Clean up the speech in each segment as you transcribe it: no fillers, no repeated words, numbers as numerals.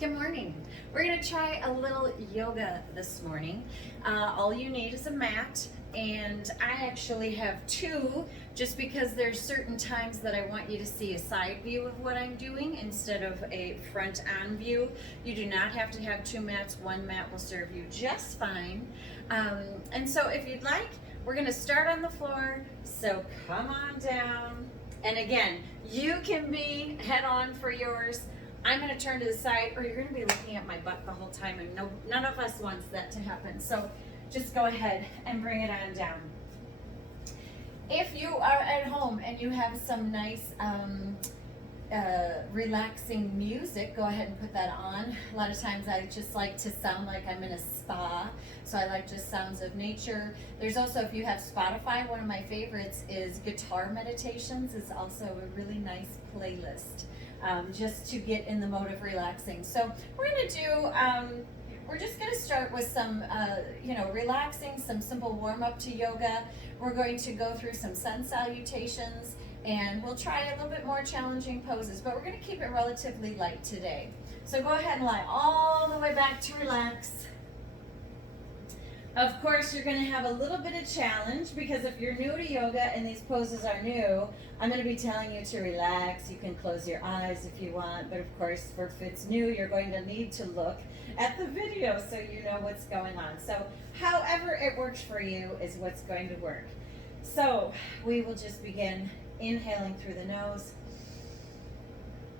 Good morning. We're going to try a little yoga this morning. All you need is a mat, and I actually have two just because there's certain times that I want you to see a side view of what I'm doing instead of a front-on view. You do not have to have two mats. One mat will serve you just fine. And so if you'd like, we're going to start on the floor, so come on down. And again, you can be head on for yours. I'm going to turn to the side, or you're going to be looking at my butt the whole time, and none of us wants that to happen. So just go ahead and bring it on down. If you are at home and you have some nice relaxing music, go ahead and put that on. A lot of times I just like to sound like I'm in a spa, so I like just sounds of nature. There's also, if you have Spotify, one of my favorites is Guitar Meditations. It's also a really nice playlist. Just to get in the mode of relaxing. So we're just going to start with some, relaxing, some simple warm up to yoga. We're going to go through some sun salutations, and we'll try a little bit more challenging poses, but we're going to keep it relatively light today. So go ahead and lie all the way back to relax. Of course, you're going to have a little bit of challenge because if you're new to yoga and these poses are new, I'm going to be telling you to relax. You can close your eyes if you want, but of course, if it's new, you're going to need to look at the video so you know what's going on. So however it works for you is what's going to work. So we will just begin inhaling through the nose,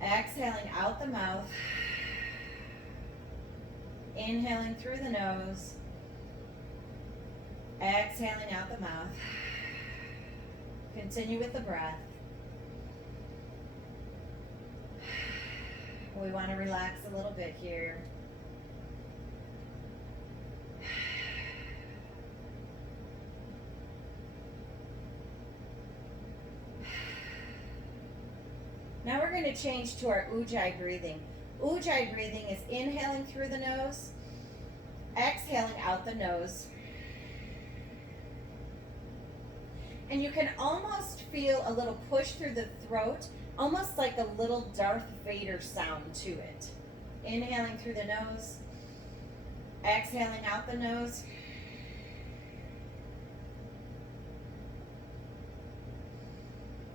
exhaling out the mouth, inhaling through the nose, exhaling out the mouth. Continue with the breath. We want to relax a little bit here. Now we're going to change to our Ujjayi breathing. Ujjayi breathing is inhaling through the nose, exhaling out the nose. And you can almost feel a little push through the throat, almost like a little Darth Vader sound to it. Inhaling through the nose, exhaling out the nose.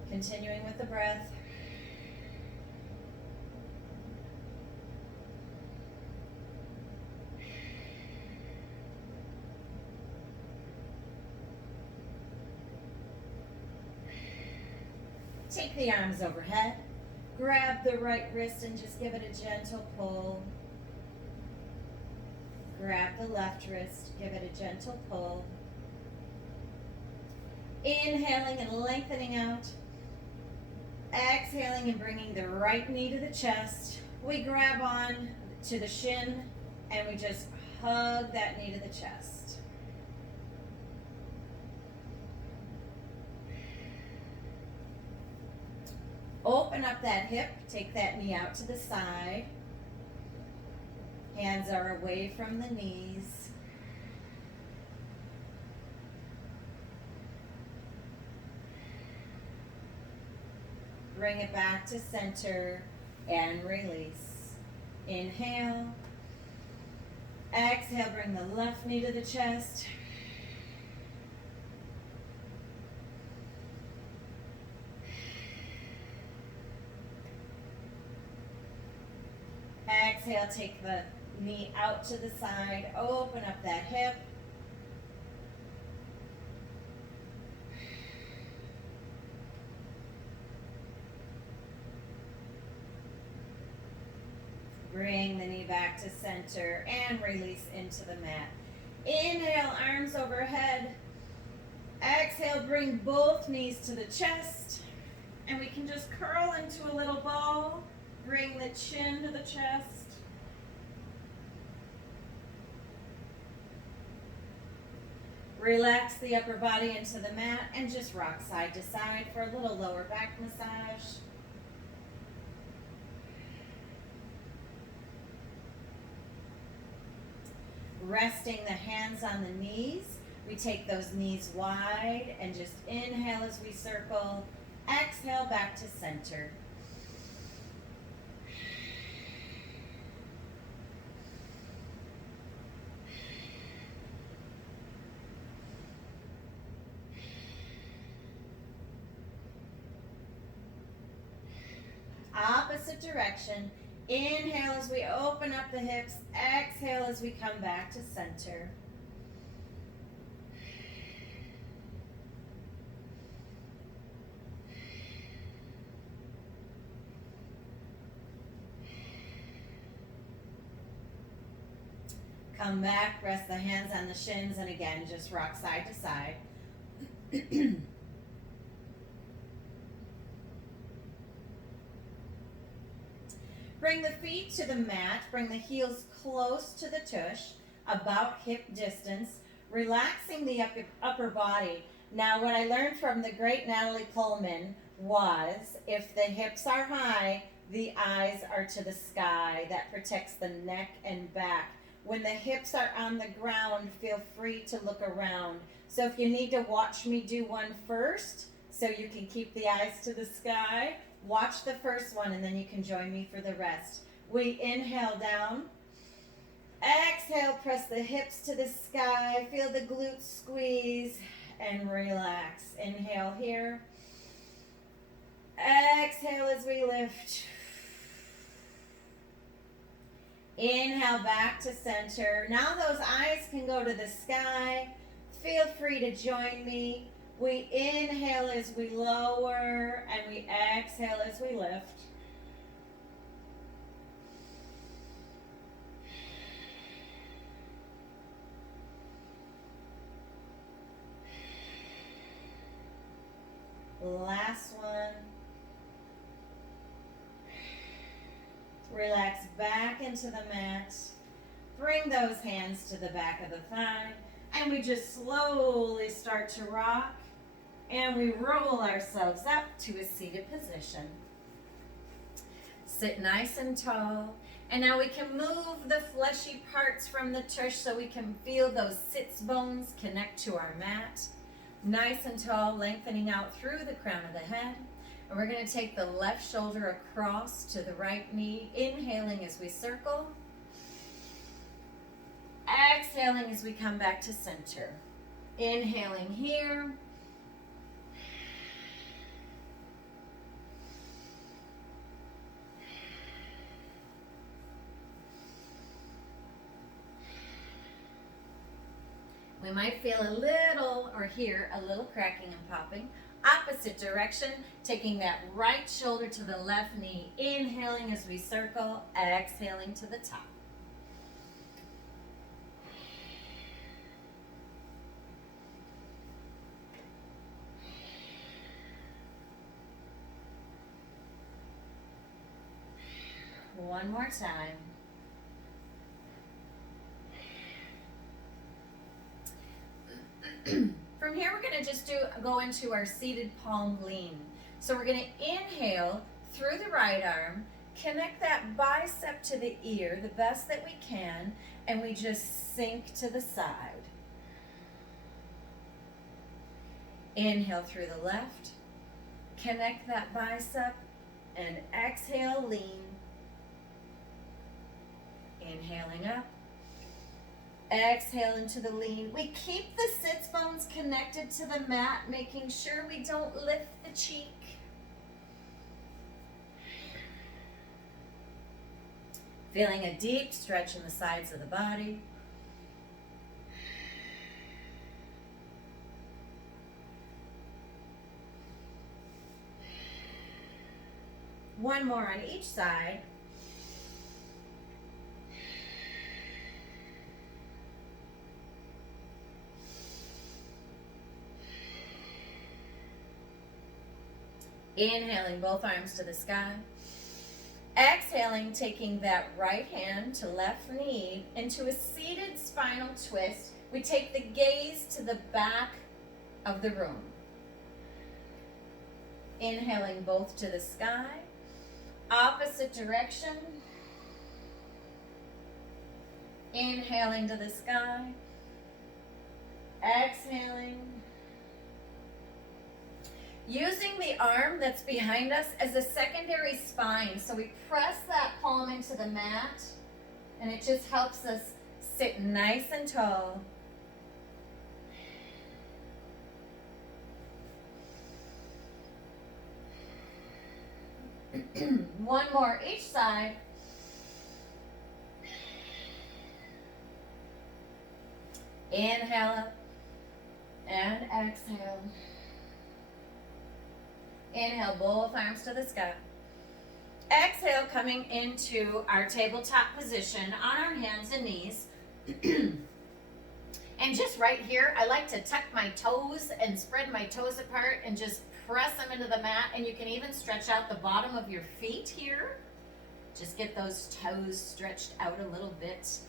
Continuing with the breath. Take the arms overhead, grab the right wrist and just give it a gentle pull. Grab the left wrist, give it a gentle pull. Inhaling and lengthening out. Exhaling and bringing the right knee to the chest. We grab on to the shin and we just hug that knee to the chest. Open up that hip, take that knee out to the side. Hands are away from the knees. Bring it back to center and release. Inhale. Exhale, bring the left knee to the chest. Exhale, take the knee out to the side, open up that hip. Bring the knee back to center and release into the mat. Inhale, arms overhead. Exhale, bring both knees to the chest. And we can just curl into a little ball. Bring the chin to the chest. Relax the upper body into the mat and just rock side to side for a little lower back massage. Resting the hands on the knees. We take those knees wide and just inhale as we circle. Exhale back to center. Opposite direction. Inhale as we open up the hips. Exhale as we come back to center. Come back, rest the hands on the shins, and again, just rock side to side. Bring the feet to the mat, bring the heels close to the tush, about hip distance, relaxing the upper body. Now, what I learned from the great Natalie Pullman was, if the hips are high, the eyes are to the sky. That protects the neck and back. When the hips are on the ground, feel free to look around. So if you need to watch me do one first, so you can keep the eyes to the sky, watch the first one and then you can join me for the rest. We inhale down. Exhale, press the hips to the sky. Feel the glutes squeeze and relax. Inhale here. Exhale as we lift. Inhale back to center. Now those eyes can go to the sky. Feel free to join me. We inhale as we lower and we exhale as we lift. Last one. Relax back into the mat. Bring those hands to the back of the thigh. And we just slowly start to rock. And we roll ourselves up to a seated position. Sit nice and tall. And now we can move the fleshy parts from the tush so we can feel those sits bones connect to our mat. Nice and tall, lengthening out through the crown of the head. And we're going to take the left shoulder across to the right knee, inhaling as we circle. Exhaling as we come back to center. Inhaling here. We might feel a little, or hear a little cracking and popping. Opposite direction, taking that right shoulder to the left knee, inhaling as we circle, exhaling to the top. One more time. From here, we're going to just go into our seated palm lean. So we're going to inhale through the right arm, connect that bicep to the ear the best that we can, and we just sink to the side. Inhale through the left, connect that bicep, and exhale, lean. Inhaling up. Exhale into the lean. We keep the sits bones connected to the mat, making sure we don't lift the cheek. Feeling a deep stretch in the sides of the body. One more on each side. Inhaling both arms to the sky. Exhaling, taking that right hand to left knee into a seated spinal twist. We take the gaze to the back of the room. Inhaling both to the sky. Opposite direction. Inhaling to the sky. Exhaling. Using the arm that's behind us as a secondary spine. So we press that palm into the mat, and it just helps us sit nice and tall. One more each side. Inhale up and exhale. Inhale, both arms to the sky. Exhale, coming into our tabletop position on our hands and knees. And just right here, I like to tuck my toes and spread my toes apart and just press them into the mat. And you can even stretch out the bottom of your feet here. Just get those toes stretched out a little bit.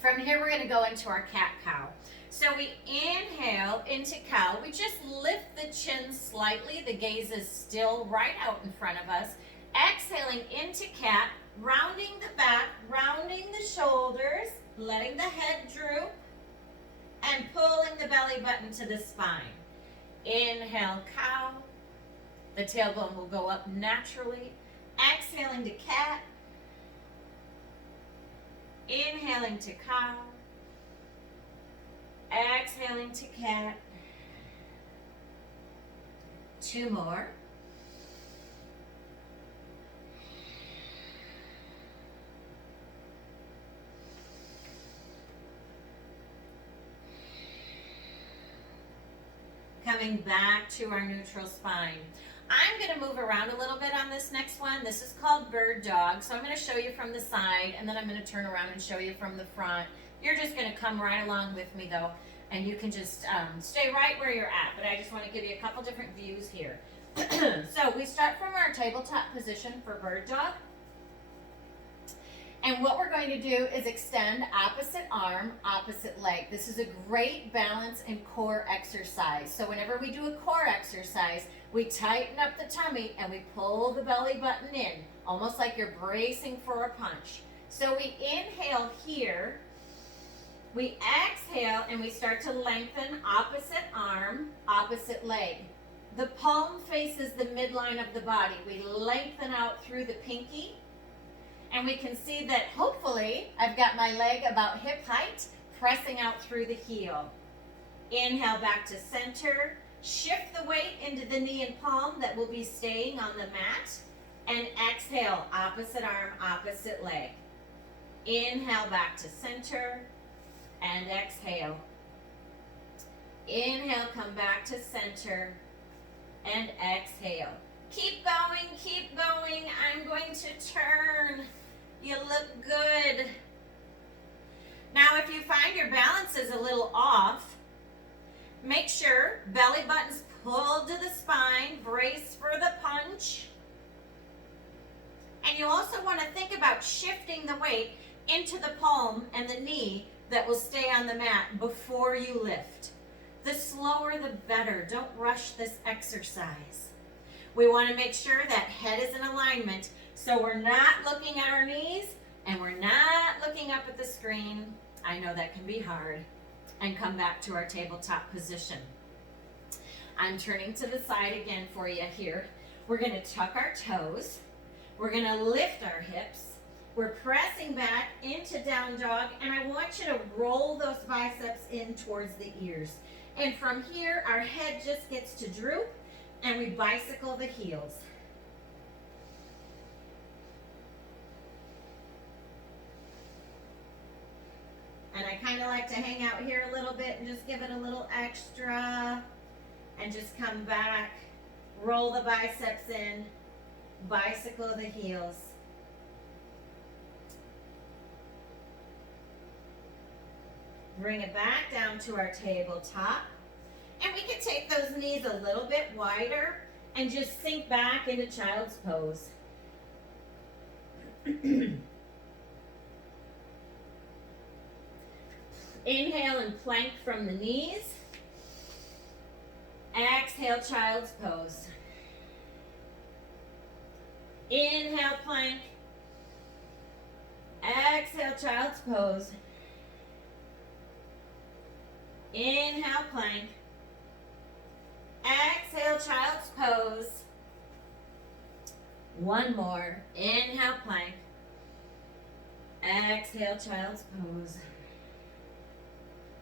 From here, we're going to go into our cat-cow. So we inhale into cow. We just lift the chin slightly. The gaze is still right out in front of us. Exhaling into cat, rounding the back, rounding the shoulders, letting the head droop, and pulling the belly button to the spine. Inhale, cow. The tailbone will go up naturally. Exhaling to cat. Inhaling to cow. Exhaling to cat. Two more. Coming back to our neutral spine. I'm going to move around a little bit on this next one. This is called bird dog. So I'm going to show you from the side, and then I'm going to turn around and show you from the front. You're just going to come right along with me though, and you can just stay right where you're at. But I just want to give you a couple different views here. So we start from our tabletop position for bird dog. And what we're going to do is extend opposite arm, opposite leg. This is a great balance and core exercise. So whenever we do a core exercise, we tighten up the tummy and we pull the belly button in, almost like you're bracing for a punch. So we inhale here, we exhale, and we start to lengthen opposite arm, opposite leg. The palm faces the midline of the body. We lengthen out through the pinky. And we can see that hopefully I've got my leg about hip height, pressing out through the heel. Inhale back to center. Shift the weight into the knee and palm that will be staying on the mat. And exhale, opposite arm, opposite leg. Inhale back to center and exhale. Inhale, come back to center and exhale. Keep going, keep going. I'm going to turn. You look good. Now, if you find your balance is a little off, make sure belly button's pulled to the spine, brace for the punch. And you also want to think about shifting the weight into the palm and the knee that will stay on the mat before you lift. The slower the better. Don't rush this exercise. We want to make sure that head is in alignment, so we're not looking at our knees and we're not looking up at the screen. I know that can be hard. And come back to our tabletop position. I'm turning to the side again for you here. We're going to tuck our toes. We're going to lift our hips. We're pressing back into down dog, and I want you to roll those biceps in towards the ears. And from here, our head just gets to droop, and we bicycle the heels. And I kind of like to hang out here a little bit and just give it a little extra. And just come back, roll the biceps in, bicycle the heels. Bring it back down to our tabletop. And we can take those knees a little bit wider and just sink back into child's pose. Inhale and plank from the knees. Exhale, child's pose. Inhale, plank. Exhale, child's pose. Inhale, plank. Exhale, child's pose. One more. Inhale, plank. Exhale, child's pose.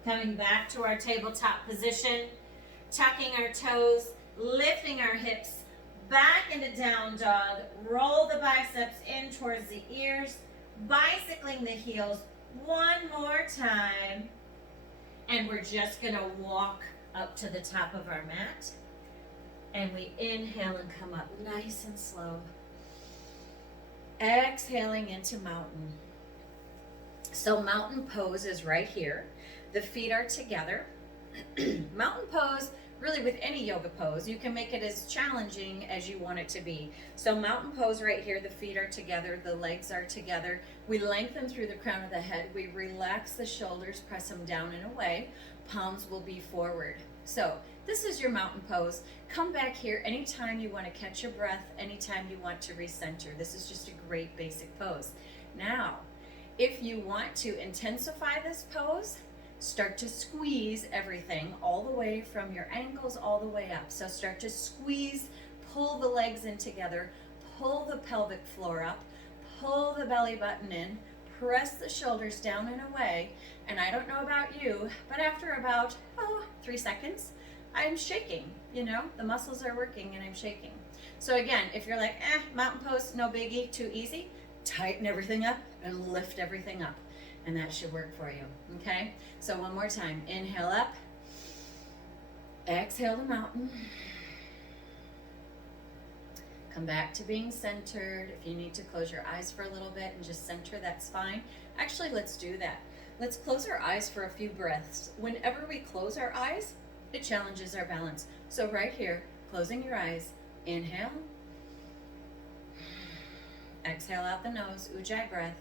Coming back to our tabletop position, tucking our toes, lifting our hips, back into down dog. Roll the biceps in towards the ears, bicycling the heels one more time. And we're just gonna walk up to the top of our mat. And we inhale and come up nice and slow. Exhaling into mountain. So mountain pose is right here. The feet are together. Mountain pose, really with any yoga pose, you can make it as challenging as you want it to be. So mountain pose right here, the feet are together, the legs are together. We lengthen through the crown of the head. We relax the shoulders, press them down and away. Palms will be forward. So this is your mountain pose. Come back here anytime you want to catch your breath, anytime you want to recenter. This is just a great basic pose. Now, if you want to intensify this pose, start to squeeze everything all the way from your ankles all the way up. So start to squeeze, pull the legs in together, pull the pelvic floor up, pull the belly button in, press the shoulders down and away. And I don't know about you, but after about 3 seconds, I'm shaking. You know, the muscles are working and I'm shaking. So again, if you're like, mountain pose, no biggie, too easy, tighten everything up and lift everything up. And that should work for you, okay? So one more time, inhale up, exhale to mountain. Come back to being centered. If you need to close your eyes for a little bit and just center, that's fine. Actually, let's do that. Let's close our eyes for a few breaths. Whenever we close our eyes, it challenges our balance. So right here, closing your eyes, inhale, exhale out the nose, Ujjayi breath.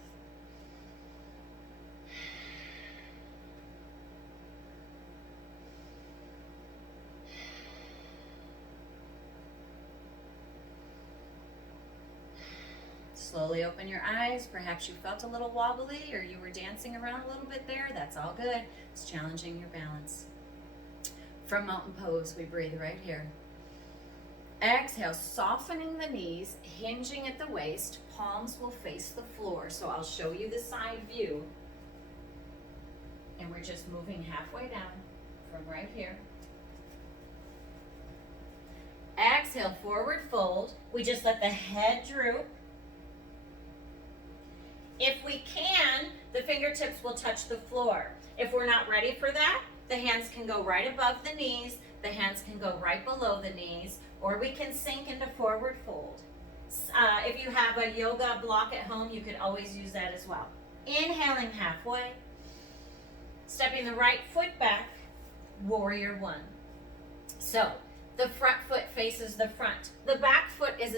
Slowly open your eyes. Perhaps you felt a little wobbly or you were dancing around a little bit there. That's all good. It's challenging your balance. From mountain pose, we breathe right here. Exhale, softening the knees, hinging at the waist. Palms will face the floor. So I'll show you the side view. And we're just moving halfway down from right here. Exhale, forward fold. We just let the head droop. If we can, the fingertips will touch the floor. If we're not ready for that, the hands can go right above the knees, the hands can go right below the knees, or we can sink into forward fold. If you have a yoga block at home, you could always use that as well. Inhaling halfway, stepping the right foot back, warrior one. So the front foot faces the front. The back foot is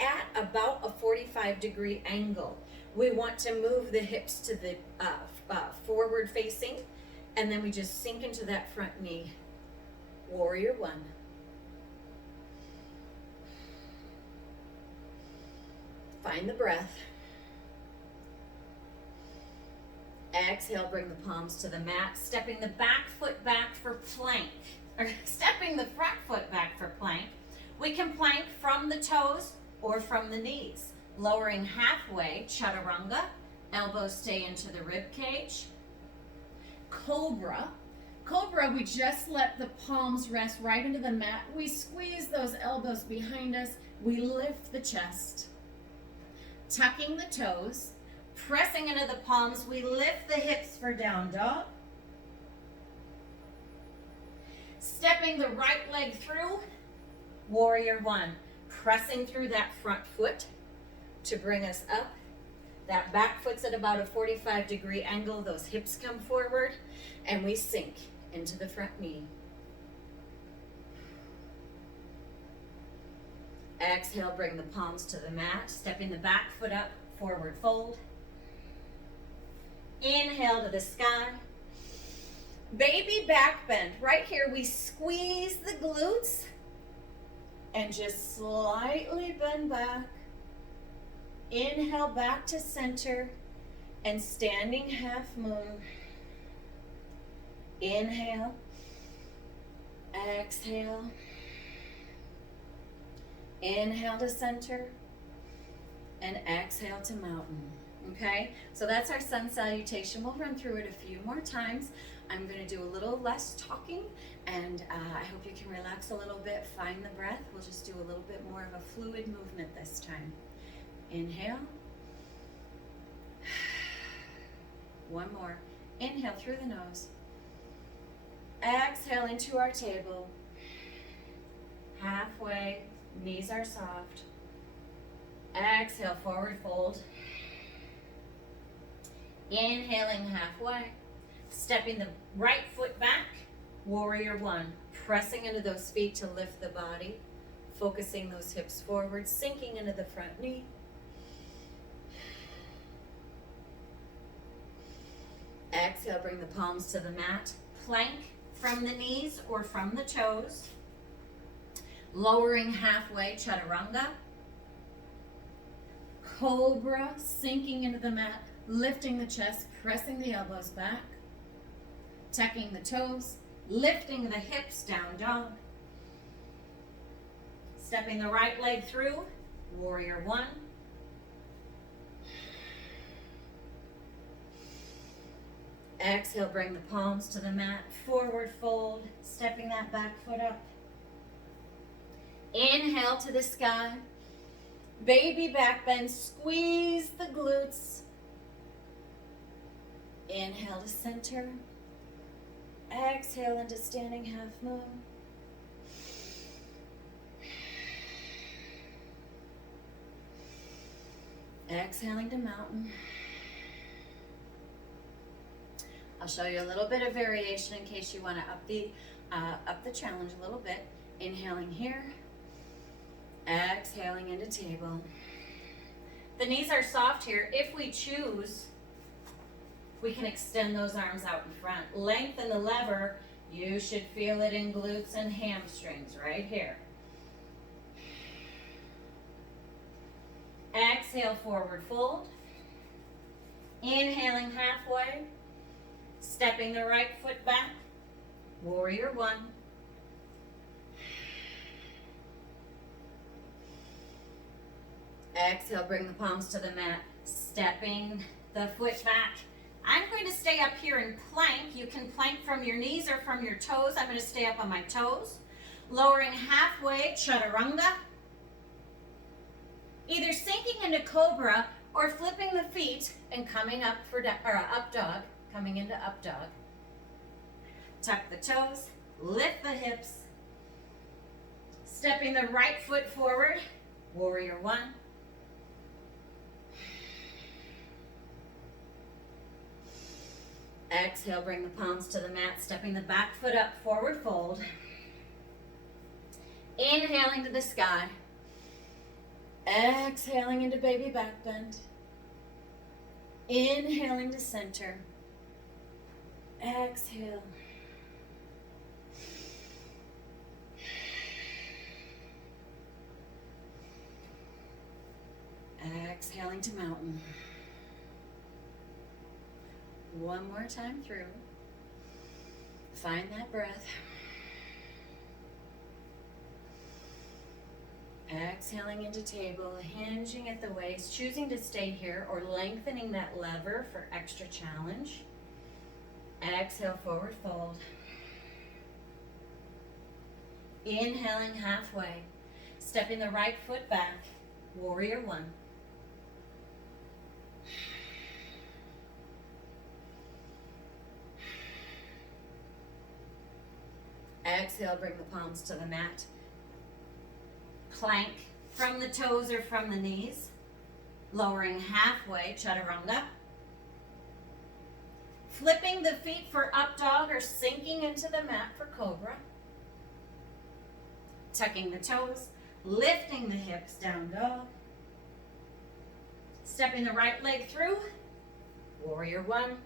at about a 45-degree angle. We want to move the hips to the forward facing, and then we just sink into that front knee. Warrior one. Find the breath. Exhale, bring the palms to the mat, stepping the back foot back for plank, or stepping the front foot back for plank. We can plank from the toes or from the knees. Lowering halfway, chaturanga, elbows stay into the rib cage. Cobra. Cobra, we just let the palms rest right into the mat. We squeeze those elbows behind us. We lift the chest. Tucking the toes, pressing into the palms. We lift the hips for down dog. Stepping the right leg through, warrior one. Pressing through that front foot to bring us up. That back foot's at about a 45-degree angle. Those hips come forward and we sink into the front knee. Exhale, bring the palms to the mat, stepping the back foot up, forward fold. Inhale to the sky. Baby back bend. Right here, we squeeze the glutes and just slightly bend back. Inhale back to center and standing half moon. Inhale, exhale. Inhale to center and exhale to mountain. Okay, so that's our sun salutation. We'll run through it a few more times. I'm going to do a little less talking, and I hope you can relax a little bit, find the breath. We'll just do a little bit more of a fluid movement this time. Inhale. One more. Inhale through the nose. Exhale into our table. Halfway, knees are soft. Exhale, forward fold. Inhaling halfway. Stepping the right foot back, warrior one. Pressing into those feet to lift the body. Focusing those hips forward, sinking into the front knee. Exhale, bring the palms to the mat. Plank from the knees or from the toes. Lowering halfway, chaturanga. Cobra, sinking into the mat, lifting the chest, pressing the elbows back. Tucking the toes, lifting the hips, down dog. Stepping the right leg through, warrior one. Exhale, bring the palms to the mat, forward fold, stepping that back foot up. Inhale to the sky, baby back bend, squeeze the glutes. Inhale to center, exhale into standing half moon. Exhaling to mountain. I'll show you a little bit of variation in case you want to up the challenge a little bit. Inhaling here, exhaling into table. The knees are soft here. If we choose, we can extend those arms out in front. Lengthen the lever. You should feel it in glutes and hamstrings right here. Exhale, forward fold. Inhaling halfway. Stepping the right foot back, warrior one. Exhale, bring the palms to the mat, stepping the foot back. I'm going to stay up here in plank. You can plank from your knees or from your toes. I'm going to stay up on my toes. Lowering halfway, chaturanga. Either sinking into cobra or flipping the feet and coming up for up dog. Coming into up dog. Tuck the toes, lift the hips. Stepping the right foot forward, warrior one. Exhale, bring the palms to the mat, stepping the back foot up, forward fold. Inhaling to the sky. Exhaling into baby back bend. Inhaling to center. Exhale. Exhaling to mountain. One more time through. Find that breath. Exhaling into table, hinging at the waist, choosing to stay here or lengthening that lever for extra challenge. Exhale, forward fold. Inhaling halfway, stepping the right foot back, warrior one. Exhale, bring the palms to the mat. Plank from the toes or from the knees. Lowering halfway, chaturanga. Flipping the feet for up dog or sinking into the mat for cobra. Tucking the toes, lifting the hips, down dog. Stepping the right leg through, warrior one.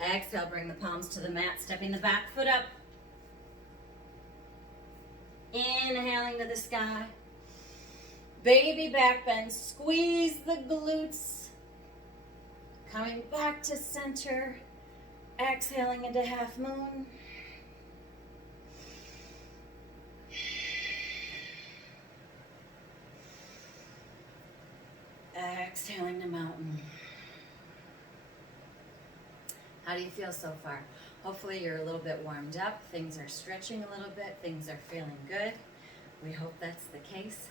Exhale, bring the palms to the mat, stepping the back foot up. Inhaling to the sky. Baby back bend, squeeze the glutes. Coming back to center. Exhaling into half moon. exhaling the mountain. How do you feel so far? Hopefully you're a little bit warmed up. Things are stretching a little bit. Things are feeling good. We hope that's the case.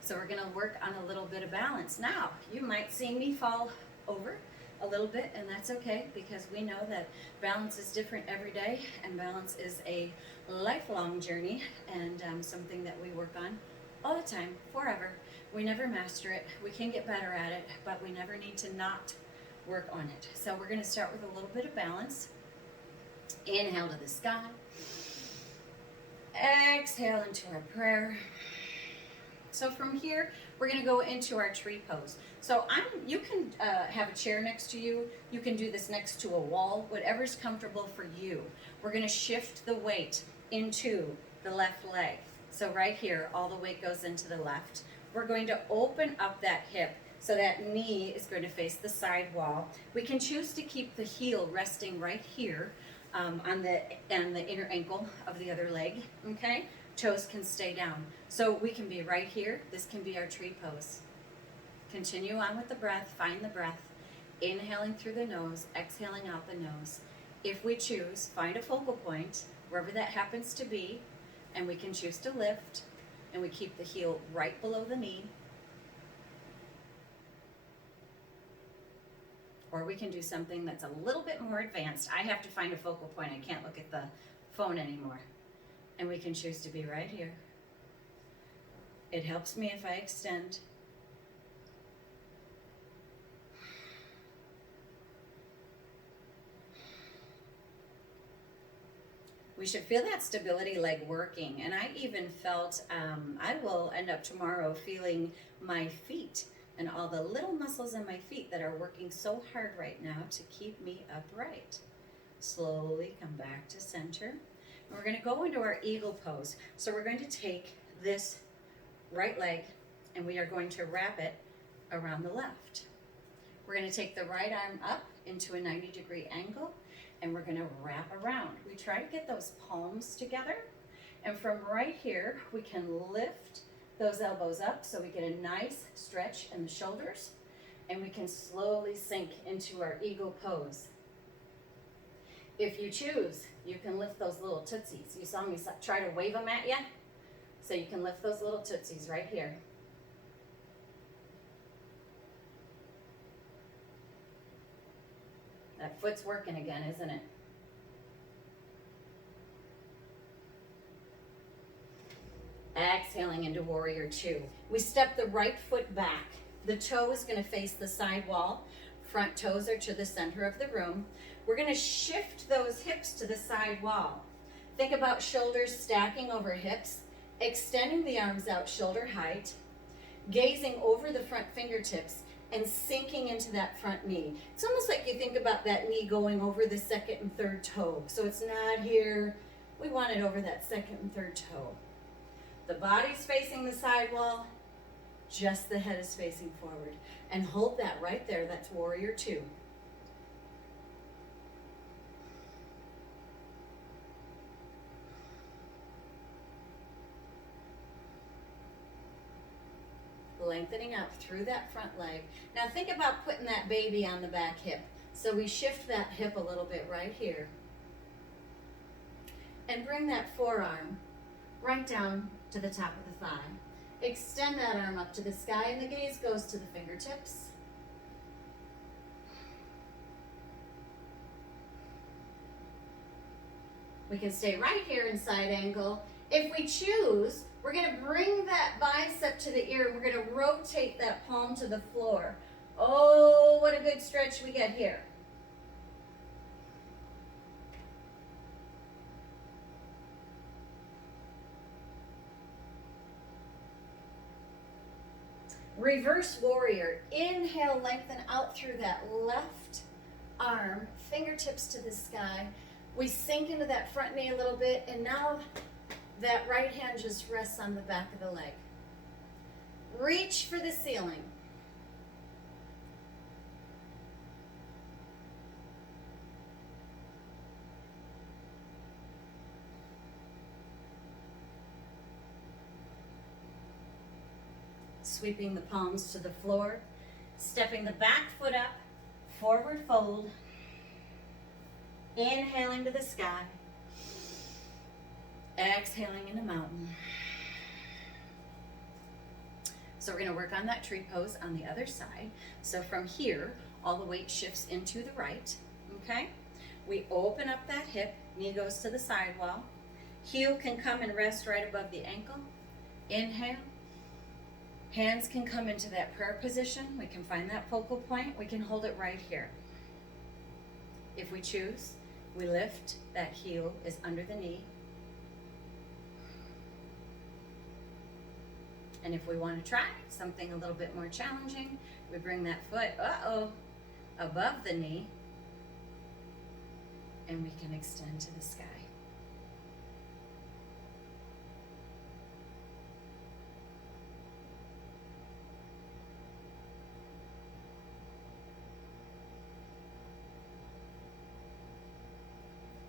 So we're going to work on a little bit of balance. Now, you might see me fall over a little bit, and that's okay, because we know that balance is different every day, and balance is a lifelong journey, and something that we work on all the time, forever. We never master it. We can get better at it, but we never need to not work on it. So we're going to start with a little bit of balance. Inhale to the sky. Exhale into our prayer. So from here, we're going to go into our tree pose. So you can have a chair next to you. You can do this next to a wall, whatever's comfortable for you. We're going to shift the weight into the left leg. So right here, all the weight goes into the left. We're going to open up that hip so that knee is going to face the side wall. We can choose to keep the heel resting right here on the inner ankle of the other leg, okay? Toes can stay down. So we can be right here. This can be our tree pose. Continue on with the breath. Find the breath. Inhaling through the nose, exhaling out the nose. If we choose, find a focal point, wherever that happens to be, and we can choose to lift, and we keep the heel right below the knee. Or we can do something that's a little bit more advanced. I have to find a focal point. I can't look at the phone anymore. And we can choose to be right here. It helps me if I extend. We should feel that stability leg working. And I even felt, I will end up tomorrow feeling my feet and all the little muscles in my feet that are working so hard right now to keep me upright. Slowly come back to center. And we're going to go into our eagle pose. So we're going to take this right leg and we are going to wrap it around the left. We're going to take the right arm up into a 90-degree angle and we're going to wrap around. We try to get those palms together, and from right here we can lift those elbows up so we get a nice stretch in the shoulders, and we can slowly sink into our eagle pose. If you choose, you can lift those little tootsies. You saw me try to wave them at you, so you can lift those little tootsies right here. That foot's working again, isn't it? Exhaling into warrior two. We step the right foot back. The toe is going to face the side wall. Front toes are to the center of the room. We're going to shift those hips to the side wall. Think about shoulders stacking over hips, extending the arms out shoulder height, gazing over the front fingertips, and sinking into that front knee. It's almost like you think about that knee going over the second and third toe. So it's not here. We want it over that second and third toe. The body's facing the side wall, just the head is facing forward. And hold that right there. That's warrior two. Lengthening up through that front leg. Now think about putting that baby on the back hip. So we shift that hip a little bit right here. And bring that forearm right down to the top of the thigh. Extend that arm up to the sky and the gaze goes to the fingertips. We can stay right here in side angle. If we choose, we're going to bring that bicep to the ear and we're going to rotate that palm to the floor. Oh, what a good stretch we get here. Reverse warrior. Inhale, lengthen out through that left arm, fingertips to the sky. We sink into that front knee a little bit, and now that right hand just rests on the back of the leg. Reach for the ceiling. Sweeping the palms to the floor. Stepping the back foot up, forward fold. Inhaling to the sky. Exhaling into mountain. So we're going to work on that tree pose on the other side. So from here, all the weight shifts into the right, okay? We open up that hip, knee goes to the sidewall. Heel can come and rest right above the ankle. Inhale. Hands can come into that prayer position. We can find that focal point. We can hold it right here. If we choose, we lift. That heel is under the knee. And if we want to try something a little bit more challenging, we bring that foot, above the knee, and we can extend to the sky.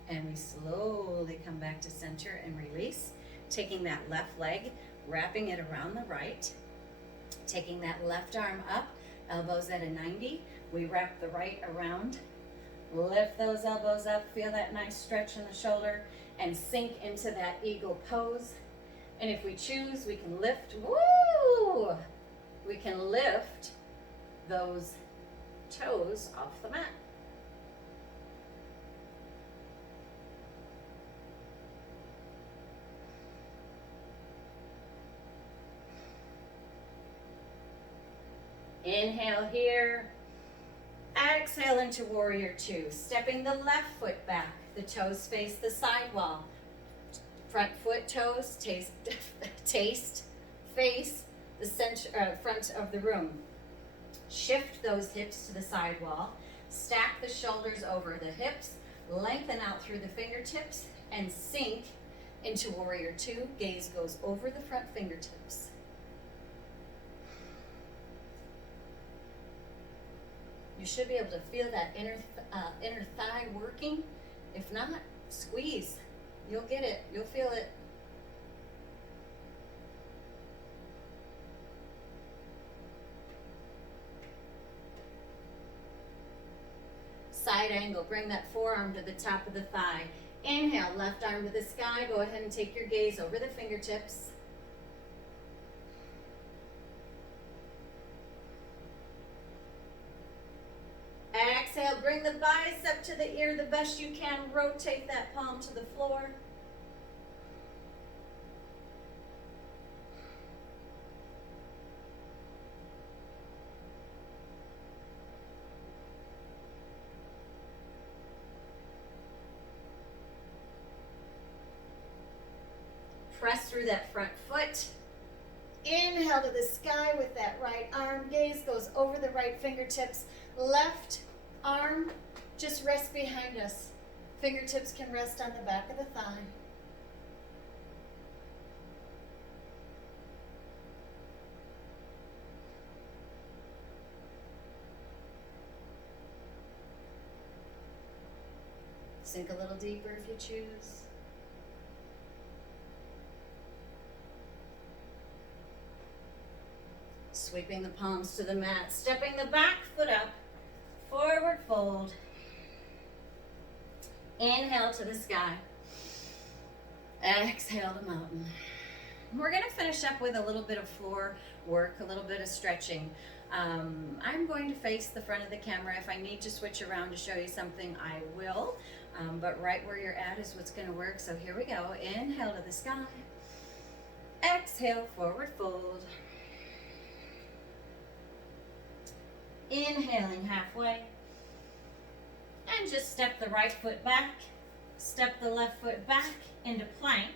And we slowly come back to center and release, taking that left leg, wrapping it around the right, taking that left arm up, elbows at a 90. We wrap the right around, lift those elbows up, feel that nice stretch in the shoulder, and sink into that eagle pose. And if we choose, we can lift, woo! We can lift those toes off the mat. Inhale here, exhale into warrior two, stepping the left foot back, the toes face the sidewall, front foot toes face the center, front of the room. Shift those hips to the sidewall, stack the shoulders over the hips, lengthen out through the fingertips, and sink into warrior two. Gaze goes over the front fingertips. You should be able to feel that inner thigh working. If not, squeeze. You'll get it. You'll feel it. Side angle. Bring that forearm to the top of the thigh. Inhale, left arm to the sky. Go ahead and take your gaze over the fingertips. Exhale, bring the bicep to the ear the best you can. Rotate that palm to the floor. Press through that front foot. Inhale to the sky with that right arm. Gaze goes over the right fingertips. Left arm just rests behind us. Fingertips can rest on the back of the thigh. Sink a little deeper if you choose. Sweeping the palms to the mat, stepping the back foot up, forward fold. Inhale to the sky. Exhale to mountain. We're going to finish up with a little bit of floor work, a little bit of stretching. I'm going to face the front of the camera. If I need to switch around to show you something, I will. But right where you're at is what's going to work. So here we go. Inhale to the sky. Exhale, forward fold. Inhaling halfway. And just step the right foot back. Step the left foot back into plank.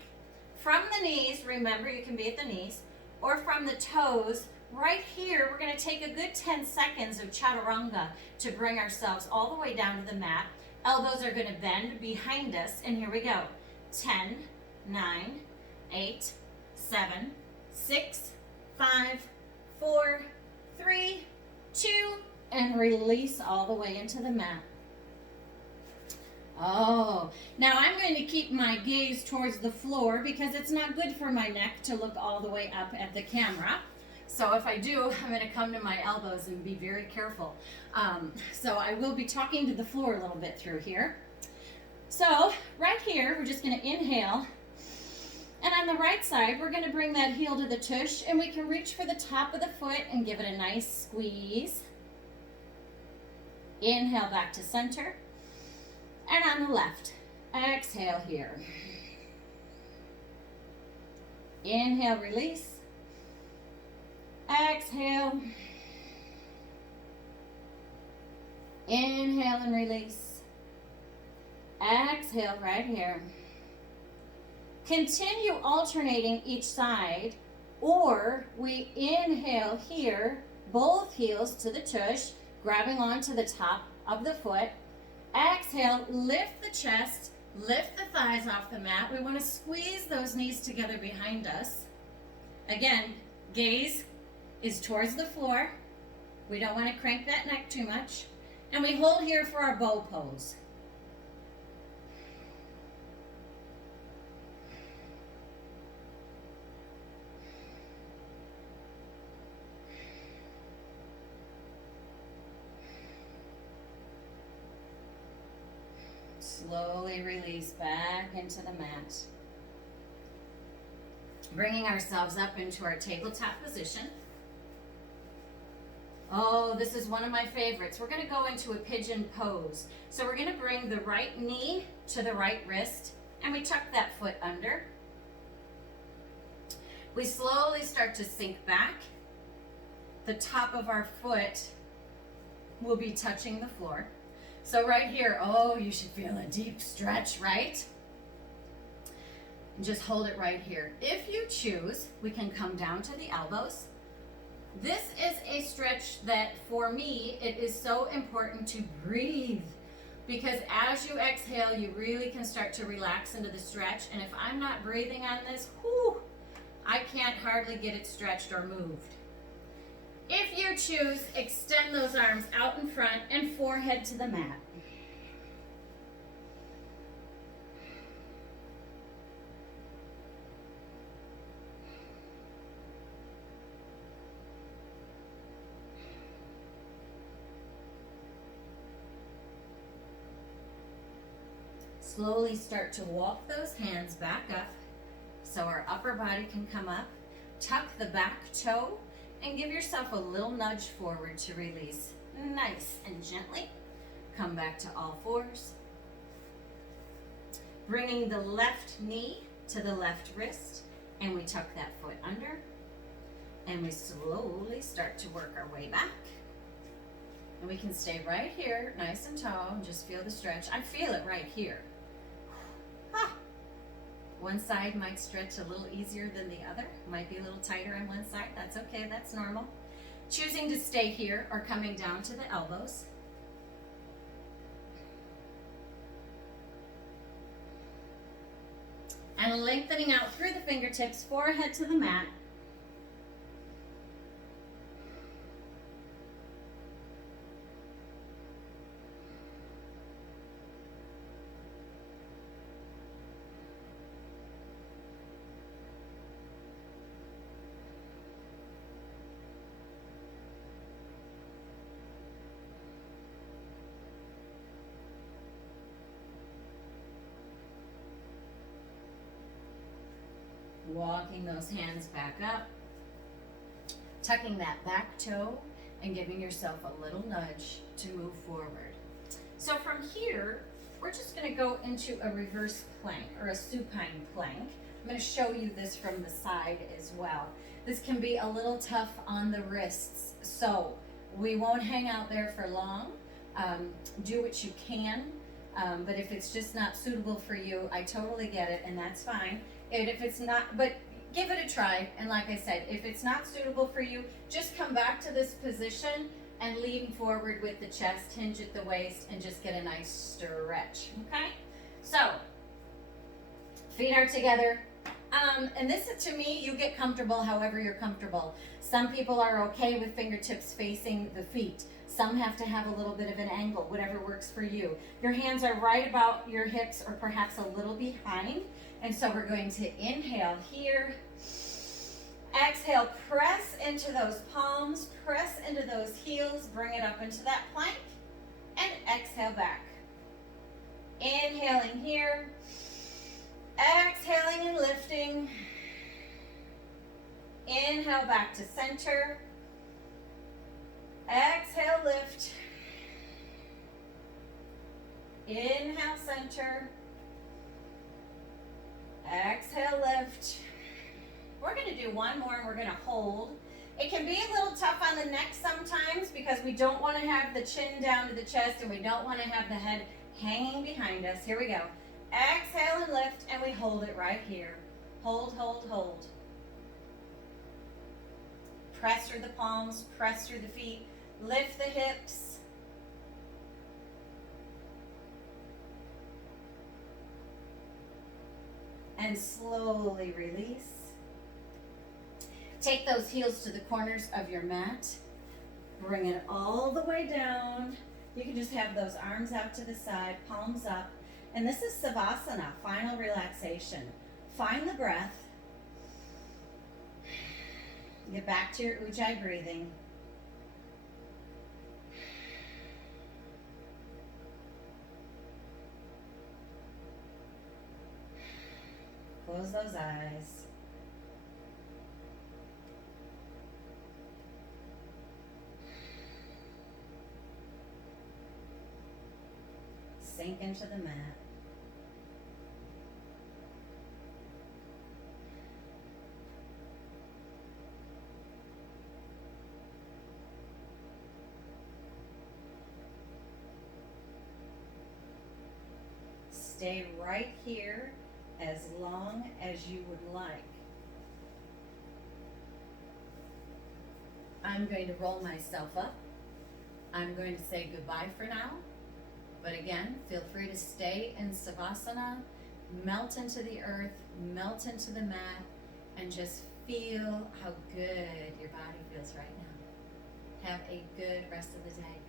From the knees, remember you can be at the knees, or from the toes. Right here, we're going to take a good 10 seconds of chaturanga to bring ourselves all the way down to the mat. Elbows are going to bend behind us, and here we go. 10, 9, 8, 7, 6, 5, 4, 3, 2, and release all the way into the mat. Oh, now I'm going to keep my gaze towards the floor because it's not good for my neck to look all the way up at the camera. So if I do, I'm going to come to my elbows and be very careful. So I will be talking to the floor a little bit through here. So right here, we're just going to inhale. And on the right side, we're going to bring that heel to the tush, and we can reach for the top of the foot and give it a nice squeeze. Inhale back to center. And on the left, exhale here. Inhale, release. Exhale. Inhale and release. Exhale right here. Continue alternating each side, or we inhale here, both heels to the tush, grabbing onto the top of the foot. Exhale, lift the chest, lift the thighs off the mat. We want to squeeze those knees together behind us. Again, gaze is towards the floor. We don't want to crank that neck too much. And we hold here for our bow pose. Slowly release back into the mat. Bringing ourselves up into our tabletop position. Oh, this is one of my favorites. We're going to go into a pigeon pose. So we're going to bring the right knee to the right wrist, and we tuck that foot under. We slowly start to sink back. The top of our foot will be touching the floor. So right here, oh, you should feel a deep stretch, right? And just hold it right here. If you choose, we can come down to the elbows. This is a stretch that, for me, it is so important to breathe, because as you exhale, you really can start to relax into the stretch. And if I'm not breathing on this, whew, I can't hardly get it stretched or moved. If you choose, extend those arms out in front and forehead to the mat. Slowly start to walk those hands back up so our upper body can come up. Tuck the back toe and give yourself a little nudge forward to release. Nice and gently. Come back to all fours. Bringing the left knee to the left wrist, and we tuck that foot under. And we slowly start to work our way back. And we can stay right here, nice and tall, and just feel the stretch. I feel it right here. One side might stretch a little easier than the other. Might be a little tighter on one side. That's okay, that's normal. Choosing to stay here or coming down to the elbows. And lengthening out through the fingertips, forehead to the mat. Walking those hands back up, tucking that back toe, and giving yourself a little nudge to move forward. So from here, we're just going to go into a reverse plank or a supine plank. I'm going to show you this from the side as well. This can be a little tough on the wrists, so we won't hang out there for long. Do what you can, but if it's just not suitable for you, I totally get it, and that's fine. And if it's not, but give it a try. And like I said, if it's not suitable for you, just come back to this position and lean forward with the chest, hinge at the waist, and just get a nice stretch, okay? So, feet are together. And this is, to me, you get comfortable however you're comfortable. Some people are okay with fingertips facing the feet. Some have to have a little bit of an angle, whatever works for you. Your hands are right about your hips or perhaps a little behind. And so we're going to inhale here. Exhale, press into those palms, press into those heels, bring it up into that plank, and exhale back. Inhaling here, exhaling and lifting. Inhale back to center. Exhale, lift. Inhale, center. Exhale, lift. We're going to do one more and we're going to hold. It can be a little tough on the neck sometimes because we don't want to have the chin down to the chest and we don't want to have the head hanging behind us. Here we go. Exhale and lift, and we hold it right here. Hold, hold, hold. Press through the palms, press through the feet, lift the hips. And slowly release. Take those heels to the corners of your mat. Bring it all the way down. You can just have those arms out to the side, palms up. And this is Savasana, final relaxation. Find the breath. Get back to your Ujjayi breathing. Close those eyes. Sink into the mat. Stay right here as long as you would like. I'm going to roll myself up. I'm going to say goodbye for now. But again, feel free to stay in Savasana, melt into the earth, melt into the mat, and just feel how good your body feels right now. Have a good rest of the day.